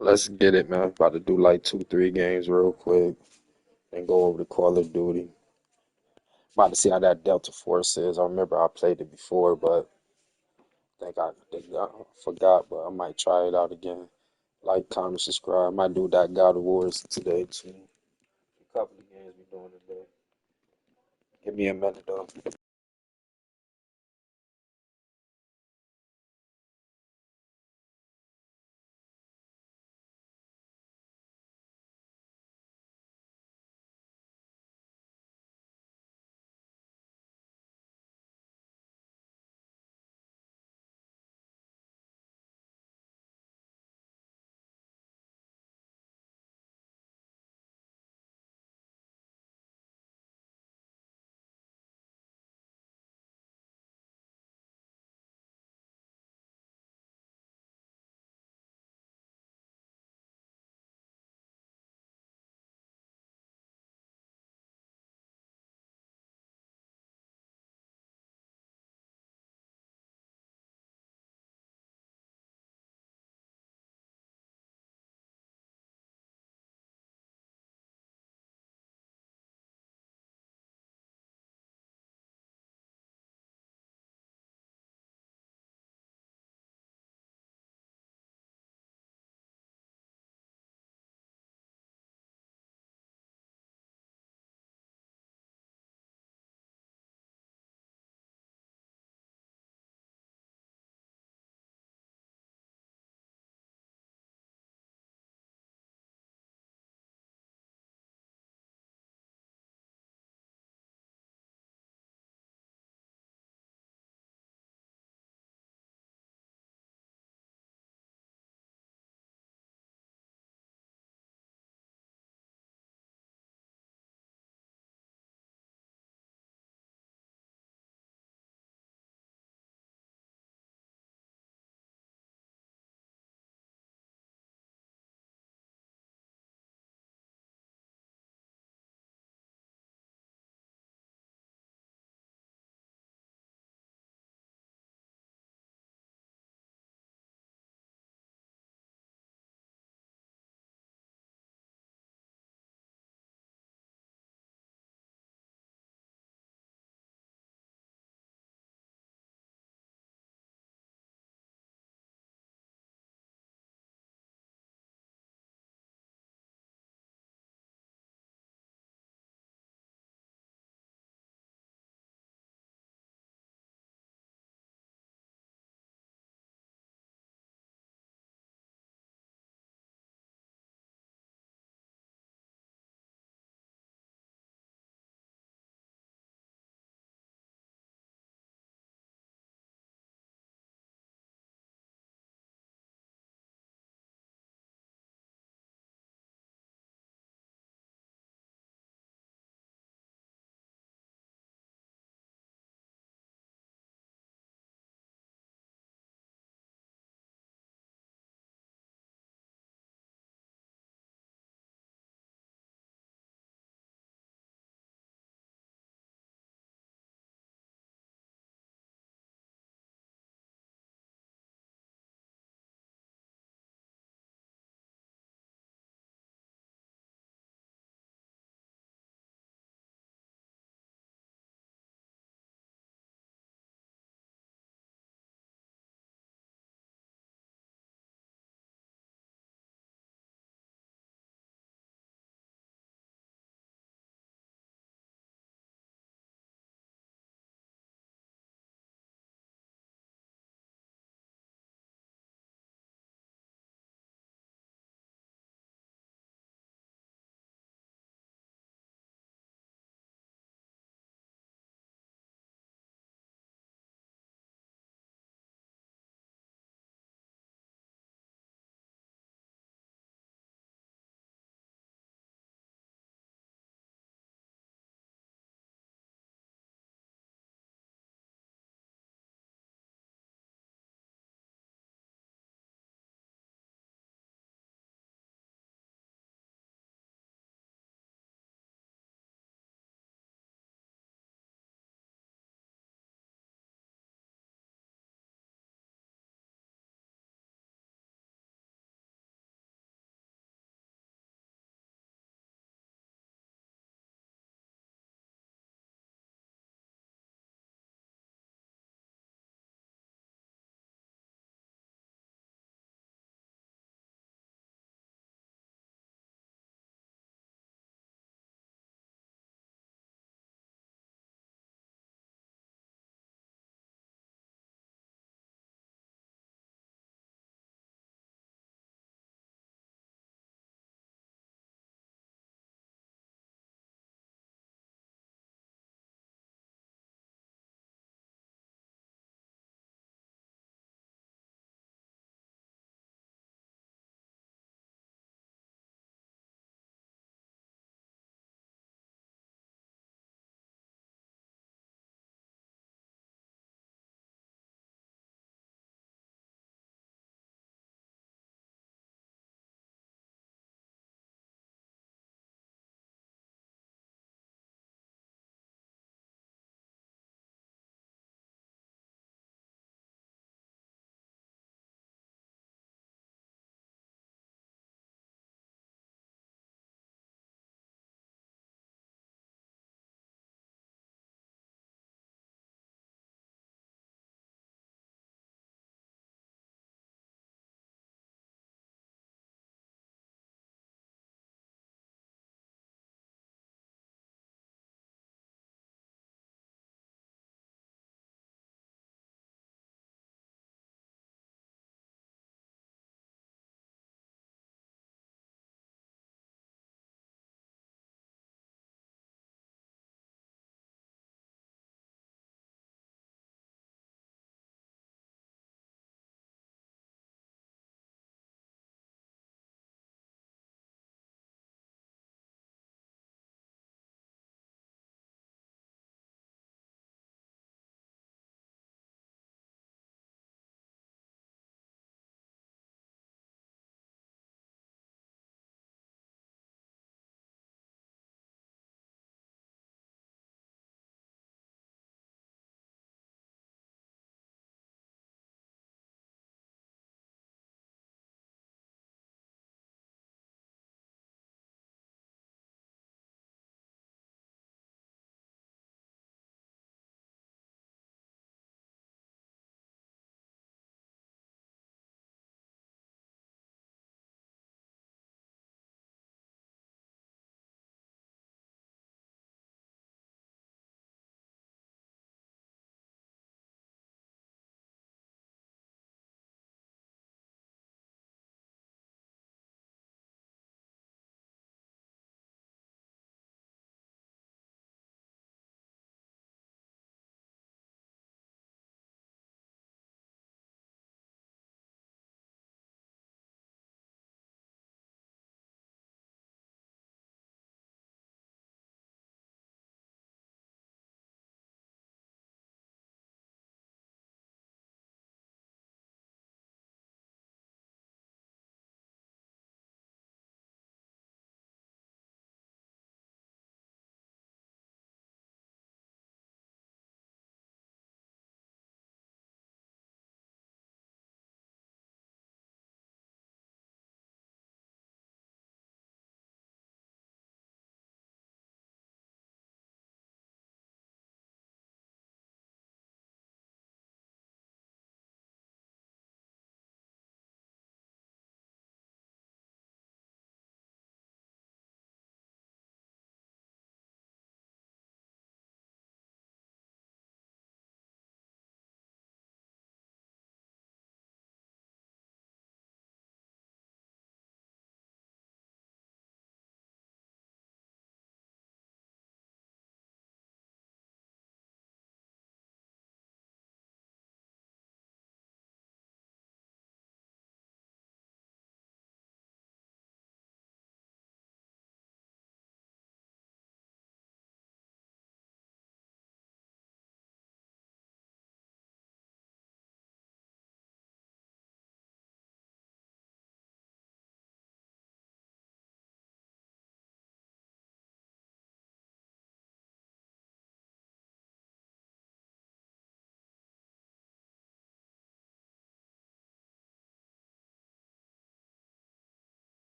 Let's get it, man. About to do like two, three games real quick and go over to Call of Duty. About to see how that Delta Force is. I remember I played it before, but I forgot, but I might try it out again. Like, comment, subscribe. I might do that God of Wars today too. A couple of games we doing today. Give me a minute though.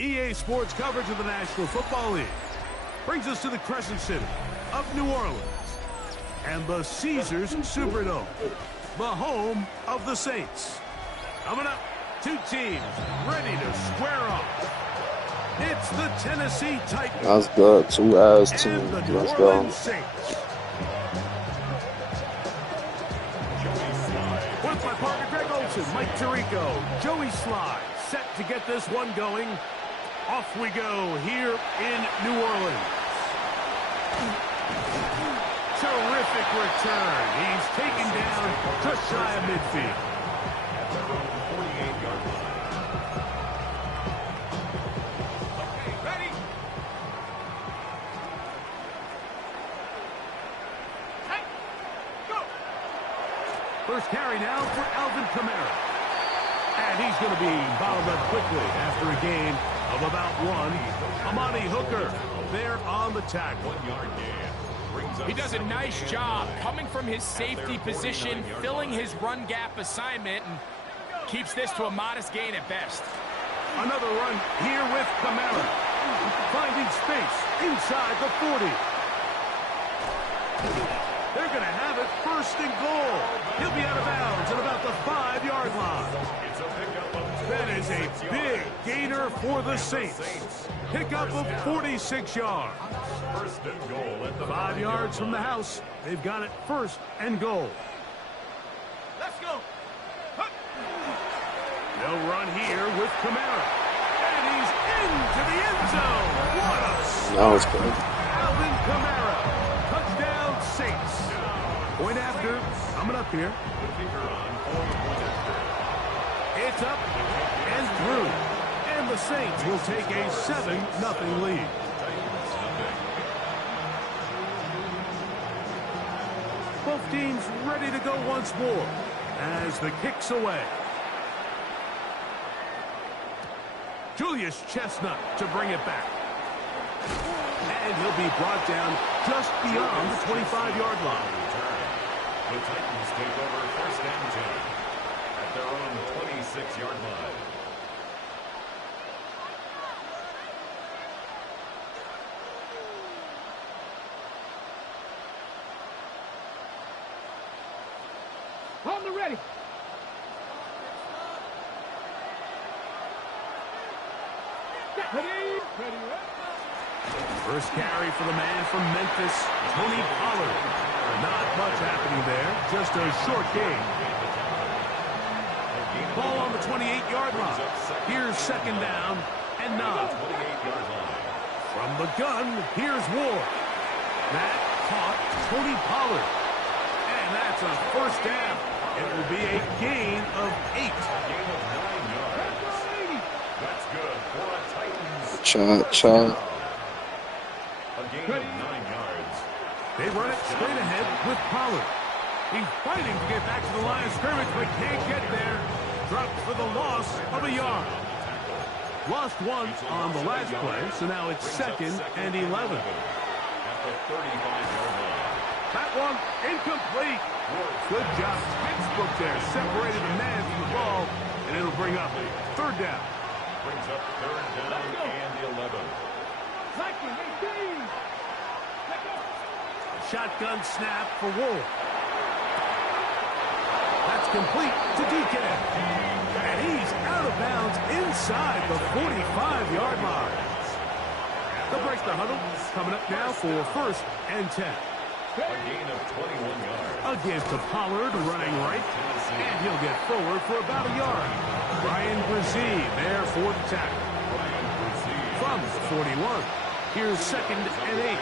EA Sports coverage of the National Football League brings us to the Crescent City of New Orleans and the Caesars Superdome, the home of the Saints. Coming up, two teams ready to square off. It's the Tennessee Titans. That's good. 2-ass team. And the New Let's Orleans go. Saints. With my partner Greg Olson, Mike Tirico, Joey Sly, set to get this one going. Off we go here in New Orleans. Terrific return. He's taken down just shy of midfield. At their own 48-yard line. Okay, ready? Hey, go! First carry now for Alvin Kamara. And he's going to be bottled up quickly after a gain of about one. Amani Hooker there on the tackle. 1 yard gain. He does a nice job coming from his safety position, filling his run gap assignment, and keeps this to a modest gain at best. Another run here with Kamara. Finding space inside the 40. They're going to have it first and goal. He'll be out of bounds at about the 5-yard line. It's a pickup of That is a big gainer for the Saints. Pickup of 46 yards. first and goal at the 5 yards from the house. They've got it first and goal. Let's go. They'll run here with Kamara. And he's into the end zone. What a That was good. Alvin Kamara. Touchdown Saints. Point after. Coming up here. It's up and through. And the Saints will take a 7-0 lead. Both teams ready to go once more as the kick's away. Julius Chestnut to bring it back. And he'll be brought down just beyond the 25-yard line. The Titans take over first and 10 at their own 26-yard line. On the ready. First carry for the man from Memphis, Tony Pollard. Not much happening there, just a short gain. Ball on the 28-yard line. Here's second down and 9. From the gun, here's Ward. That caught Tony Pollard. And that's a first down. It will be a gain of 8. That's good for a Titans. Cha. A gain of 9 yards. They run it straight ahead with Pollard. He's fighting to get back to the line of scrimmage, but can't get there. Dropped for the loss of a yard. Lost one on the last play, so now it's second and 11. At the 35-yard line. That one incomplete. Good job. Textbook there. Separated the man from the ball, and it'll bring up third down. Brings up third down and 11. Shotgun snap for Ward. That's complete to DK. And he's out of bounds inside the 45-yard line. They'll break the huddle. Coming up now for first and 10. A gain of 21 yards. Again to Pollard running right. And he'll get forward for about a yard. Ryan Brzee there for the tackle. From the 41. Here's second and 8.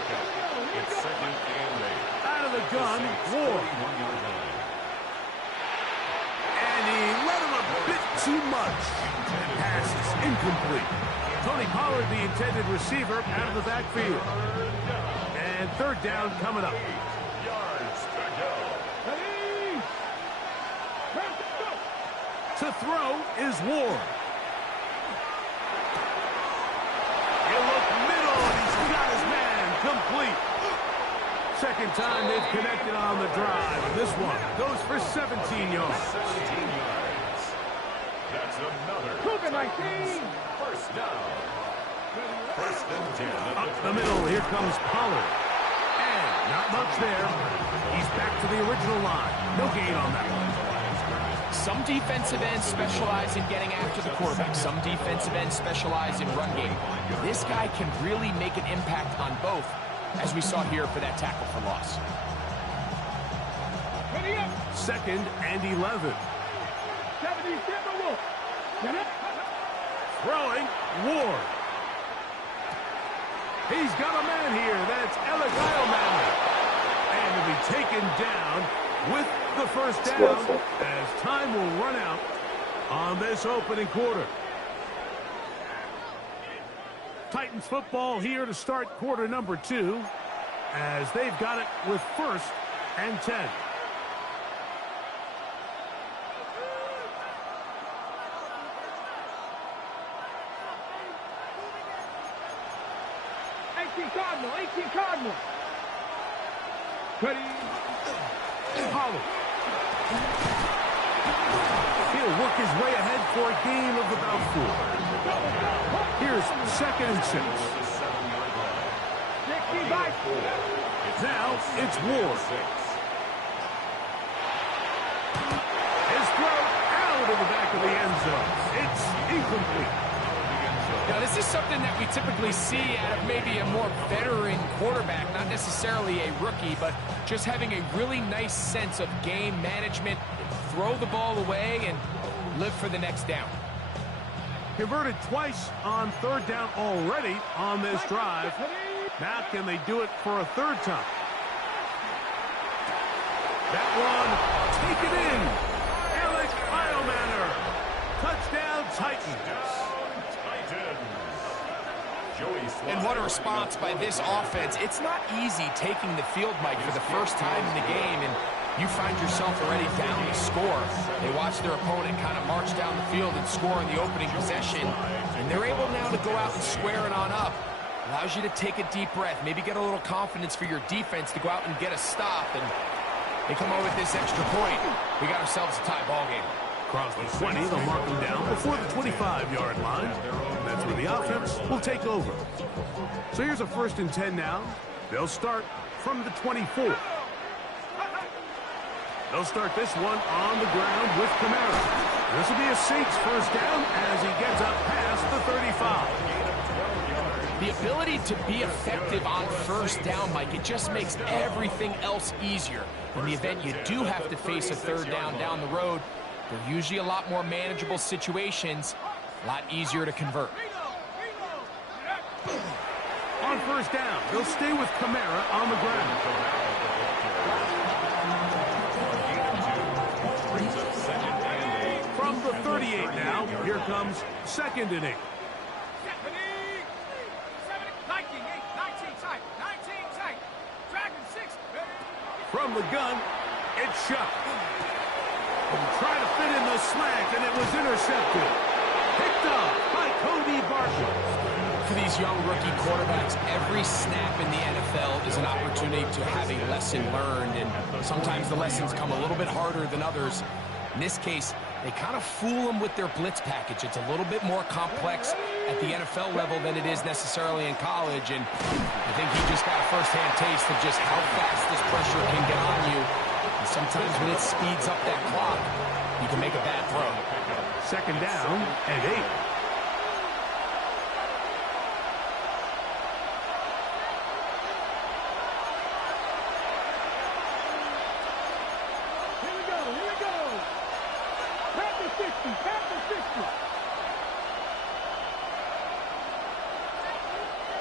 It's second and 8. Out of the gun, Ward. 41-yard line. And he let him a bit too much. Pass is incomplete. Tony Pollard, the intended receiver, out of the backfield. And third down coming up. Yards to go. To throw is Ward. He'll look middle, and he's got his man complete. Second time they've connected on the drive. And this one goes for 17 yards. 17 yards. That's It's another Cougar Titans 19. first down. First and 10. Up the middle, here comes Pollard. And not much there. He's back to the original line. No gain on that one. Some defensive ends specialize in getting after the quarterback. Some defensive ends specialize in run game. This guy can really make an impact on both, as we saw here for that tackle for loss. Ready up. 2nd and 11. 70 Timberwolves. Get up. Throwing, Ward. He's got a man here. That's Alec Eilman. And to be taken down with the first down as time will run out on this opening quarter. Titans football here to start quarter number 2 as they've got it with 1st and 10. Cardinal, 18 Cardinal. Ready. Pollard. He'll work his way ahead for a gain of about 4. Here's 2nd and 6. 60 back. Now it's Ward. His throw out of the back of the end zone. It's incomplete. Now, this is something that we typically see out of maybe a more veteran quarterback, not necessarily a rookie, but just having a really nice sense of game management, throw the ball away, and live for the next down. Converted twice on 3rd down already on this drive. Now can they do it for a 3rd time? That one taken in. Alec Eilman. Touchdown Titans. And what a response by this offense. It's not easy taking the field, Mike, for the first time in the game, and you find yourself already down the score. They watch their opponent kind of march down the field and score in the opening possession, and they're able now to go out and square it on up. Allows you to take a deep breath, maybe get a little confidence for your defense to go out and get a stop, and they come over with this extra point. We got ourselves a tie ball game. Across the 20, they'll mark them down before the 25-yard line. That's where the offense will take over. So here's a 1st and 10 now. They'll start from the 24. They'll start this one on the ground with Kamara. This will be a Saints first down as he gets up past the 35. The ability to be effective on 1st down, Mike, it just makes everything else easier. In the event you do have to face a 3rd down the road, they're usually a lot more manageable situations, a lot easier to convert. On 1st down, they'll stay with Kamara on the ground. From the 38 now, here comes 2nd and 8. From the gun, it's shot. Try to fit in the slant, and it was intercepted. Picked up by Cody Barker. For these young rookie quarterbacks, every snap in the NFL is an opportunity to have a lesson learned, and sometimes the lessons come a little bit harder than others. In this case, they kind of fool them with their blitz package. It's a little bit more complex at the NFL level than it is necessarily in college, and I think he just got a first-hand taste of just how fast this pressure can get on you. And sometimes when it speeds up that clock, you can make a bad throw. 2nd down and 8.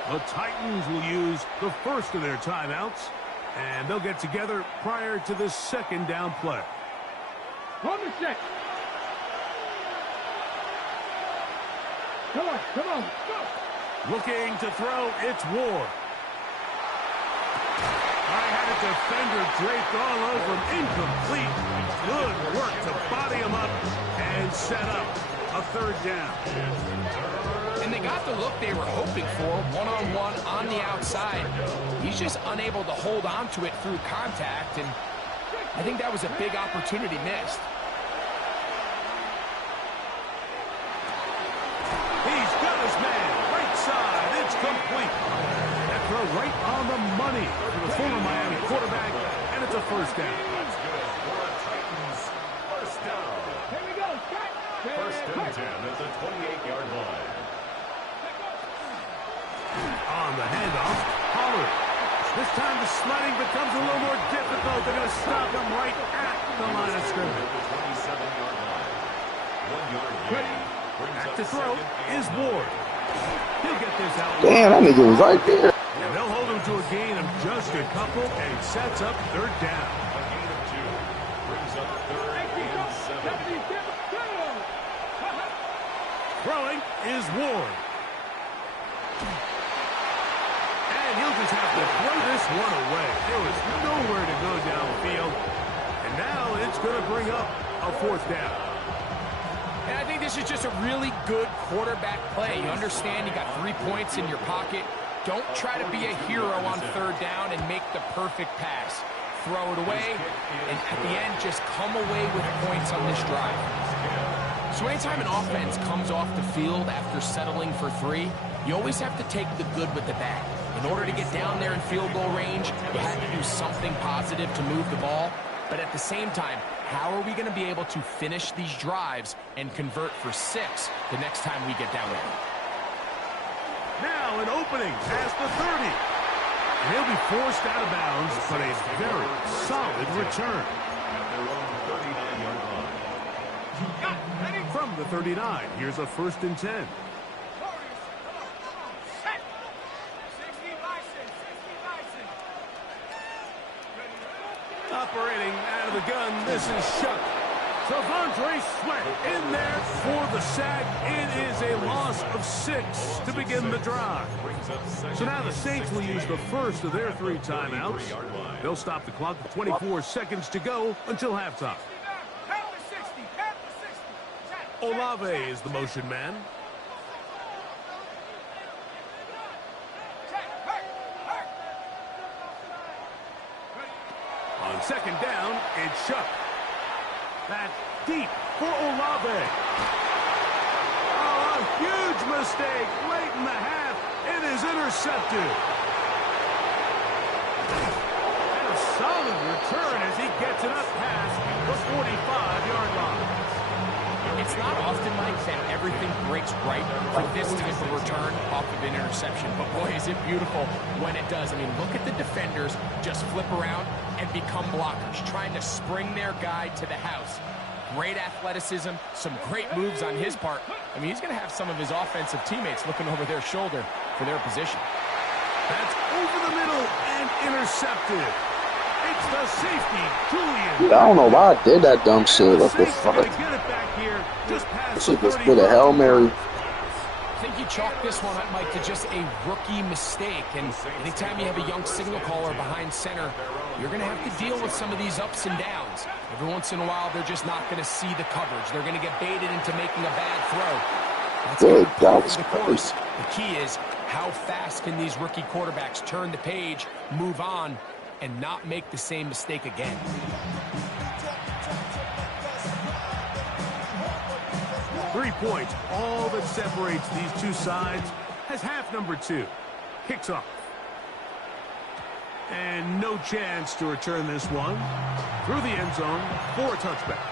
The Titans will use the 1st of their timeouts, and they'll get together prior to the 2nd down play. On the set. Come on, go. Looking to throw, it's Ward. I had a defender draped all over him. Incomplete. Good work to body him up and set up a 3rd down. And they got the look they were hoping for, one-on-one on the outside. He's just unable to hold on to it through contact, and I think that was a big opportunity missed. complete. That throw right on the money for the former Miami quarterback, and it's a first down. That's good for the Titans. First down. Here we go. First and 10 at the 28-yard line. On the handoff, Pollard. This time the sledding becomes a little more difficult. They're going to stop him right at the line of scrimmage. At the 27-yard line. 1 yard gain. Back to throw is Ward. He'll get this out. Damn, that nigga was right there. And they'll hold him to a gain of just a couple and sets up third down. A gain of 2. Brings up third and 7. Throwing is Ward. And he'll just have to throw this one away. There was nowhere to go downfield. And now it's going to bring up a fourth down. And I think this is just a really good quarterback play. You understand you got 3 points in your pocket. Don't try to be a hero on third down and make the perfect pass. Throw it away, and at the end, just come away with points on this drive. So anytime an offense comes off the field after settling for 3, you always have to take the good with the bad. In order to get down there in field goal range, you had to do something positive to move the ball. But at the same time, how are we going to be able to finish these drives and convert for 6 the next time we get down there? Now an opening past the 30. And he'll be forced out of bounds, but a very solid return. At their own 39-yard line. From the 39, here's a first and 10. Operating out of the gun, this is Shuck. Savondre Sweat in there for the sack. It is a loss of 6 to begin the drive. So now the Saints will use the first of their 3 timeouts. They'll stop the clock with 24 seconds to go until halftime. Olave is the motion man. On second down, it's Shuck. That's deep for Olave. Oh, a huge mistake late in the half. It is intercepted. And a solid return as he gets it up past the 45-yard line. It's not often, Mike, that everything breaks right for this type of return off of an interception. But, boy, is it beautiful when it does. I mean, look at the defenders just flip around and become blockers, trying to spring their guy to the house. Great athleticism, some great moves on his part. I mean, he's going to have some of his offensive teammates looking over their shoulder for their position. That's over the middle and intercepted. It's the safety, Julian. Dude, I don't know why I did that dumb shit. What the fuck? Get it back here, just past Shit the just put a 35. Hail Mary. I think you chalk this one up, Mike, to just a rookie mistake. And anytime you have a young signal caller behind center, you're going to have to deal with some of these ups and downs. Every once in a while, they're just not going to see the coverage. They're going to get baited into making a bad throw. That's Good, part that of was the crazy. course. The key is how fast can these rookie quarterbacks turn the page, move on, and not make the same mistake again. Three points, all that separates these two sides, has half number 2. Kicks off. And no chance to return this one. Through the end zone for a touchback.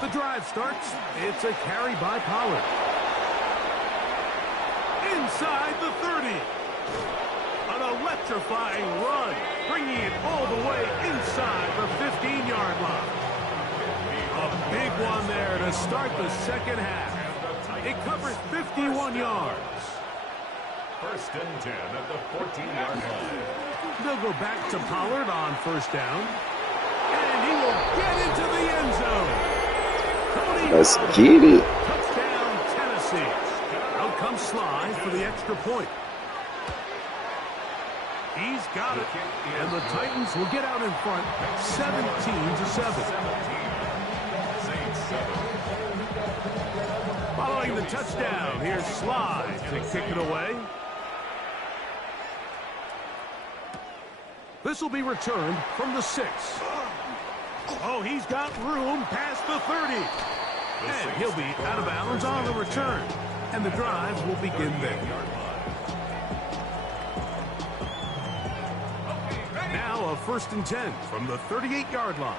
The drive starts. It's a carry by Pollard. Inside the 30. An electrifying run, bringing it all the way inside the 15-yard line. A big one there to start the second half. It covers 51 yards. First and 10 at the 14-yard line. They'll go back to Pollard on first down. And he will get into the end zone. Let's get it. Touchdown, Tennessee. Out comes Sly for the extra point. He's got it. And the Titans will get out in front 17-7. Saints 7. Following the touchdown, here's Sly to kick it away. This will be returned from the 6. Oh, he's got room past the 30. And he'll be out of bounds on the return. And the drive will begin there. Now a 1st and 10 from the 38-yard line.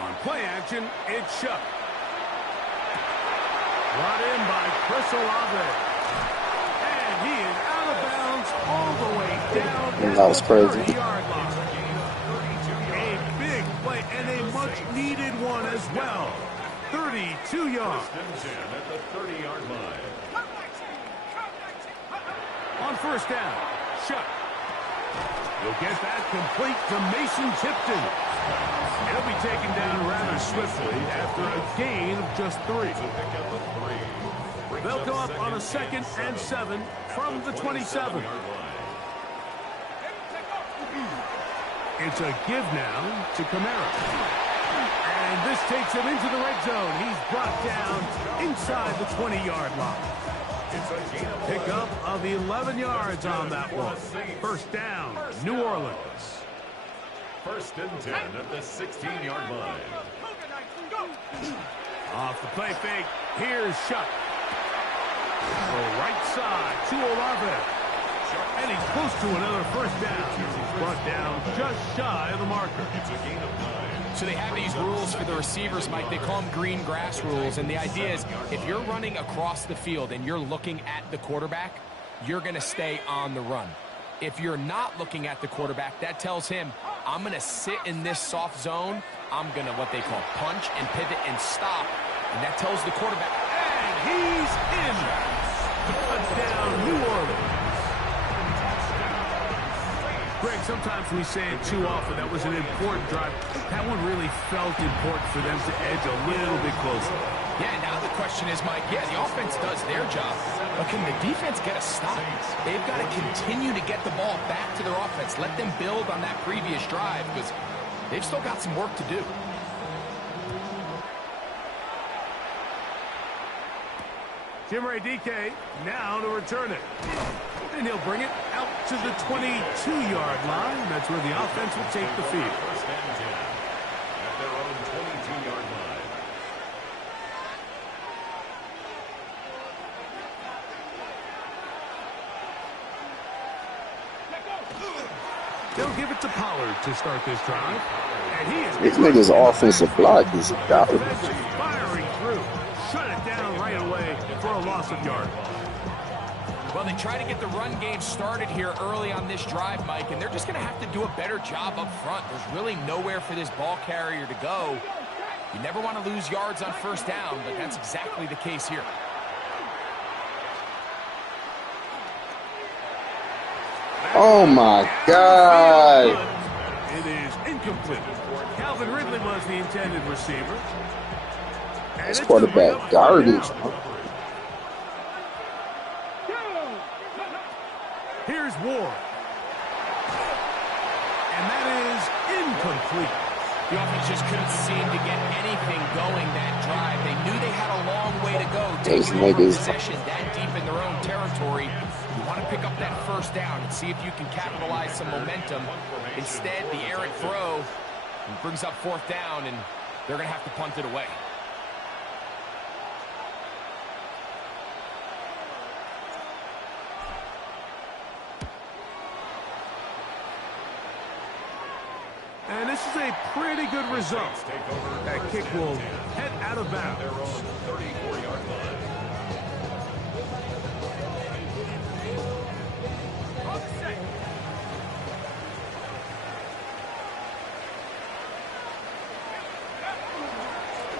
On play action, it's Shuck. Brought in by Chris Olave. And he is out of bounds all the way down at That was the crazy. 30-yard line. A big play and a much-needed one as well. 32 yards. At the 30-yard line. On 1st down, Shuck. He'll get that complete to Mason Tipton. He'll be taken down rather swiftly after a gain of just 3. They'll come up on a 2nd and 7 from the 27. It's a give now to Kamara. And this takes him into the red zone. He's brought down inside the 20-yard line. Pickup of 11 yards on that one. 1st down, New Orleans. 1st and 10 at the 16-yard line. Off the play fake, here's Shuck. The right side to Olave. And he's close to another 1st down. He's brought down just shy of the marker. It's a gain of 9. So they have these rules for the receivers, Mike. They call them green grass rules. And the idea is if you're running across the field and you're looking at the quarterback, you're going to stay on the run. If you're not looking at the quarterback, that tells him, I'm going to sit in this soft zone. I'm going to what they call punch and pivot and stop. And that tells the quarterback. And he's in. Touchdown, New Orleans. Greg, sometimes we say it too often. That was an important drive. That one really felt important for them to edge a little bit closer. Yeah, now the question is, Mike, yeah, the offense does their job, but can the defense get a stop? They've got to continue to get the ball back to their offense. Let them build on that previous drive because they've still got some work to do. Jim Ray DK now to return it. And he'll bring it out to the 22-yard line. That's where the offense will take the field. 1st and 10 at their own 22-yard line. They'll give it to Pollard to start this drive. And he is This nigga's offensive block is garbage. firing through. Shut it down right away for a loss of yard. Well, they try to get the run game started here early on this drive, Mike, and they're just going to have to do a better job up front. There's really nowhere for this ball carrier to go. You never want to lose yards on 1st down, but that's exactly the case here. Oh my God. It is incomplete. Calvin Ridley was the intended receiver. And This it's gonna bring quarterback up garbage. down. Here's Ward. And that is incomplete. The offense just couldn't seem to get anything going that drive. They knew they had a long way to go. These Taking over niggas. possession that deep in their own territory. You want to pick up that 1st down and see if you can capitalize some momentum. Instead, the errant throw brings up 4th down, and they're going to have to punt it away. And this is a pretty good result. That kick will head out of bounds. Their own 34-yard line.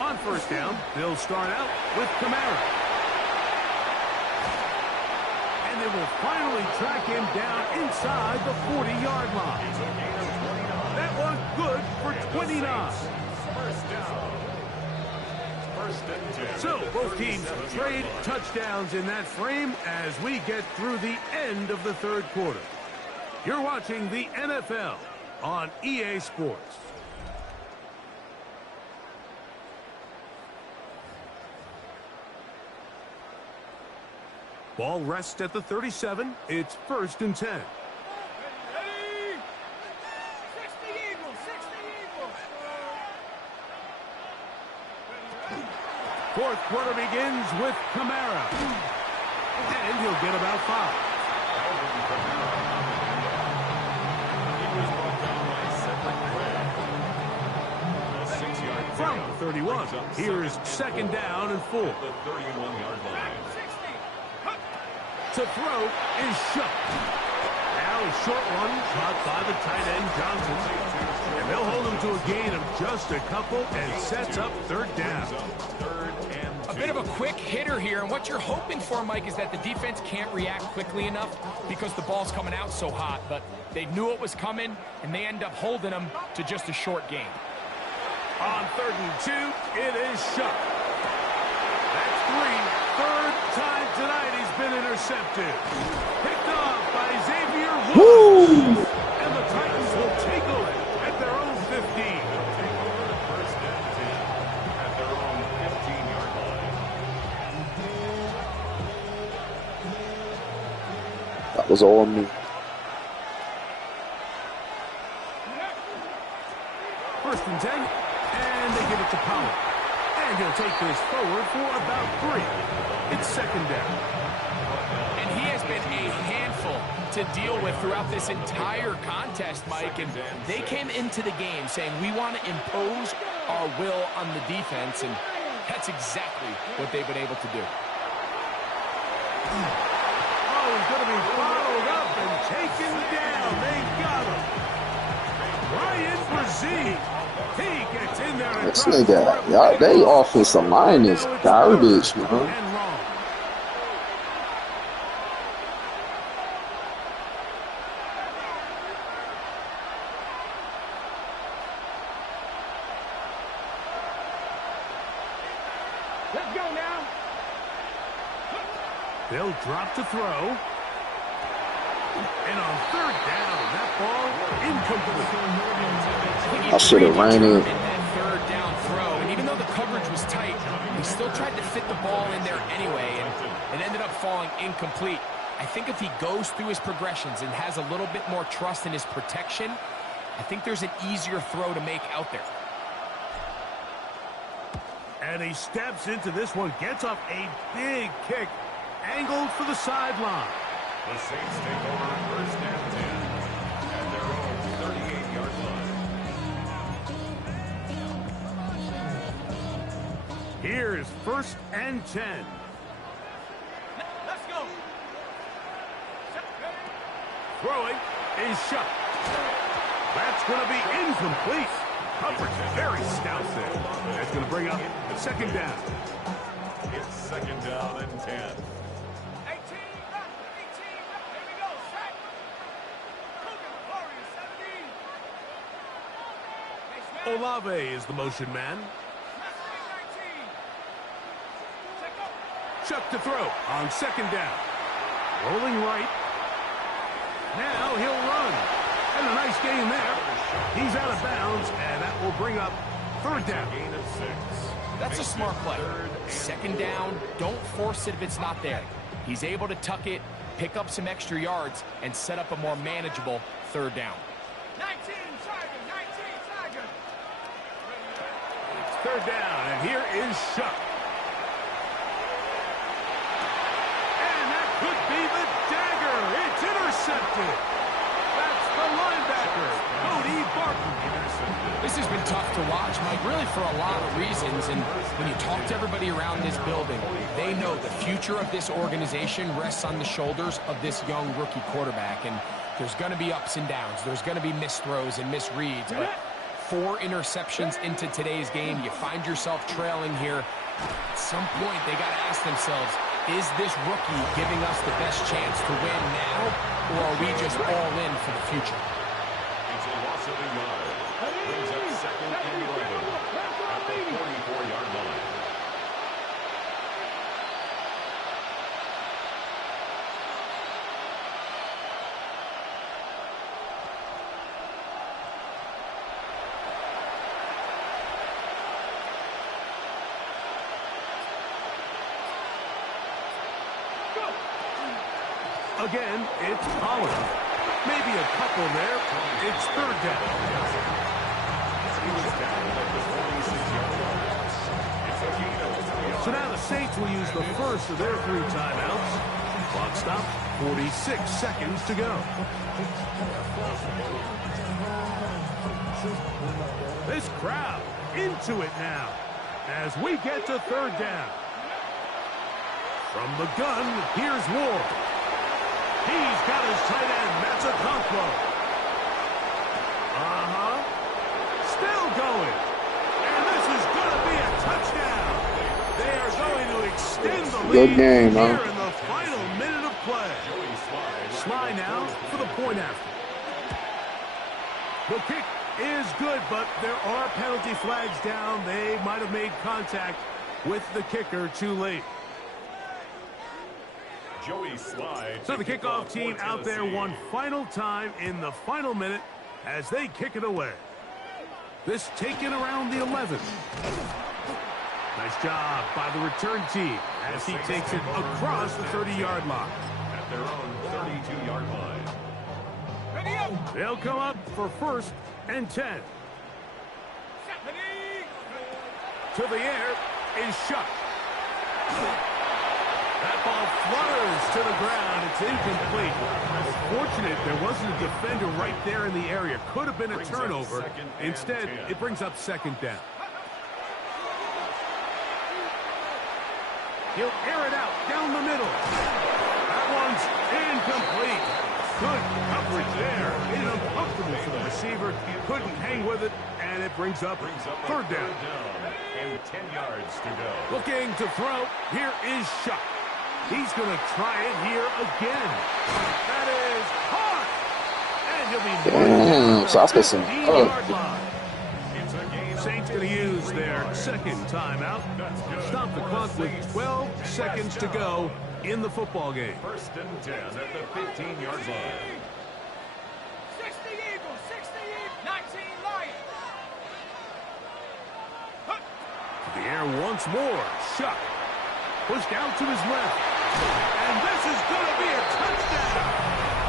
On 1st down, they'll start out with Kamara. And they will finally track him down inside the 40-yard line. That one good for 29. 1st down. 1st and 10. So both teams trade touchdowns in that frame as we get through the end of the 3rd quarter. You're watching the NFL on EA Sports. Ball rests at the 37. It's 1st and 10. Fourth quarter begins with Kamara. And he'll get about 5. From the 31, here's second down and 4. The 31-yard line. To throw is shut. Now a short one caught by the tight end Johnson. And they'll hold him to a gain of just a couple and sets up third down. A bit of a quick hitter here, and what you're hoping for, Mike, is that the defense can't react quickly enough because the ball's coming out so hot. But they knew it was coming, and they end up holding them to just a short gain. On 3rd and 2, it is shut. That's 3. Third time tonight he's been intercepted. Picked off by Xavier Woods. And the Titans will take over at their own 15. First and 10 at their own 15-yard line. That was all on me. First and 10, and they give it to Powell. And he'll take this forward for about 3. It's second down. And he has been a handful to deal with throughout this entire contest, Mike. And they came into the game saying, we want to impose our will on the defense. And that's exactly what they've been able to do. Oh, he's going to be followed up and taken down. They got him. Ryan Brzee. He gets in there and This nigga, y'all, they offensive line is garbage, man. Let's go now. They'll drop to throw. And on 3rd down, that ball incomplete. I should have ran it. That 3rd down throw, and even though the coverage was tight, he still tried to fit the ball in there anyway, and it ended up falling incomplete. I think if he goes through his progressions and has a little bit more trust in his protection, I think there's an easier throw to make out there. And he steps into this one, gets off a big kick, angled for the sideline. The Saints take over first and 10 at their own 38-yard line. Here is 1st and 10. Let's go. Throwing is shut. That's going to be incomplete. Coverage very stout there. That's going to bring up second down. It's second down and 10. 18, 18, here we go. Set. Cougar, Warriors, 17. Olave is the motion man. Chuck to throw on second down. Rolling right. Now he'll run. And a nice gain there. He's out of bounds, and that will bring up 3rd down. Gain of 6. That's a smart play. Second down, don't force it if it's not there. He's able to tuck it, pick up some extra yards, and set up a more manageable 3rd down. 19, Tiger, 19, Tiger. It's 3rd down, and here is Shuck. And that could be the dagger. It's intercepted. That's the linebacker, Cody Barton. This has been tough to watch, Mike, really for a lot of reasons. And when you talk to everybody around this building, they know the future of this organization rests on the shoulders of this young rookie quarterback. And there's going to be ups and downs. There's going to be missed throws and misreads. But 4 interceptions into today's game, you find yourself trailing here. At some point, they got to ask themselves, is this rookie giving us the best chance to win now, or are we just all in for the future? It's a loss of a yard. Brings up second and 11 at the 44-yard line. Again, it's Pollard. Maybe a couple there. It's 3rd down. He was down at the 46-yard line. It's a gain of 3 So now the Saints will use the first of their 3 timeouts. Clock stops, 46 seconds to go. This crowd into it now as we get to 3rd down. From the gun, here's Ward. He's got his tight end, that's a Conquo. Still going. And this is going to be a touchdown. They are going to extend the lead Good game, here huh? in the final minute of play. Sly now for the point after. The kick is good, but there are penalty flags down. They might have made contact with the kicker too late. So the kickoff team out there one final time in the final minute as they kick it away. This taken around the 11. Nice job by the return team as he takes it across the 30-yard line. At their own 32-yard line. Ready up. They'll come up for 1st and 10. Ready. To the air is Shuck. That ball flutters to the ground. It's incomplete. Fortunate there wasn't a defender right there in the area. Could have been a turnover. Instead, it brings up 2nd down. He'll air it out down the middle. That one's incomplete. Good coverage there. Made it uncomfortable for the receiver. Couldn't hang with it, and it brings up 3rd down. And 10 yards to go. Looking to throw. Here is Shuck. He's going to try it here again. That is hard. And he'll be Damn, so I spent some. yard line. Saints going to use their 2nd timeout. Stop the clock with 12 seconds to go in the football game. 1st and 10 at the 15-yard line. 60 Eagles, 60 Eagles, 19 Lions. To the air once more. Shuck. Pushed out to his left. And this is going to be a touchdown.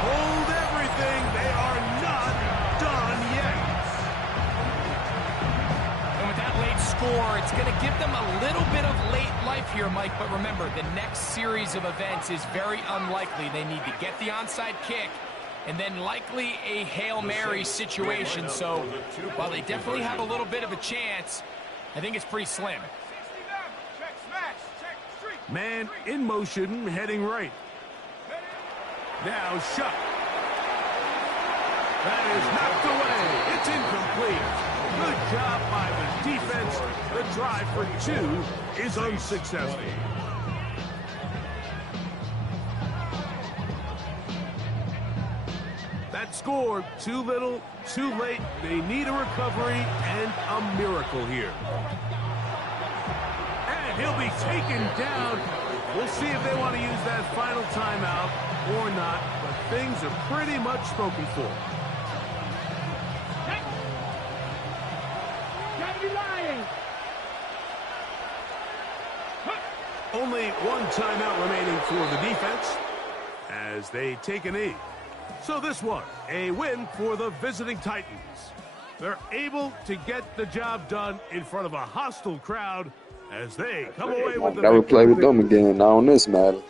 Hold everything. They are not done yet. And with that late score, it's going to give them a little bit of late life here, Mike. But remember, the next series of events is very unlikely. They need to get the onside kick and then likely a Hail Mary situation. So while they definitely have a little bit of a chance, I think it's pretty slim. 69. Check smash. Check street. Man in motion, heading right. Now Shuck. That is knocked away. It's incomplete. Good job by the defense. The drive for 2 is unsuccessful. That score, too little, too late. They need a recovery and a miracle here. And he'll be taken down. We'll see if they want to use that final timeout or not, but things are pretty much spoken for. Only 1 timeout remaining for the defense as they take a knee. So this one, a win for the visiting Titans. They're able to get the job done in front of a hostile crowd as they come away with the Never victory. play with them again, not on this matter.